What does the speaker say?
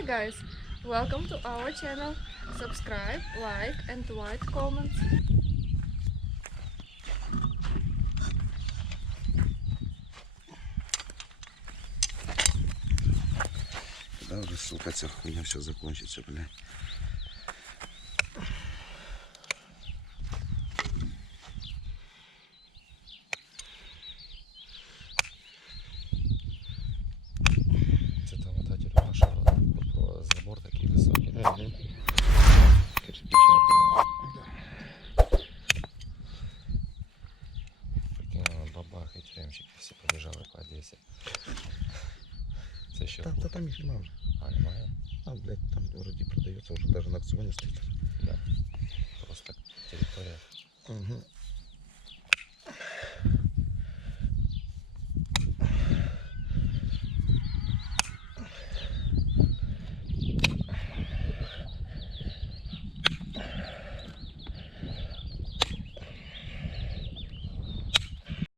Hi guys, welcome to our channel. Subscribe, like and write comments. Когда уже, сука, вся хуйня все закончится, блядь. Це там ота тюрма, що забор такий високий. Кирпича. Прикинула бабах і тюремщики всі побіжали по Одесі. Це ще Та там їх нема вже. А, немає? А, блядь, там вроде продается уже, даже на аукционе стоит. Да. Просто територія. Угу.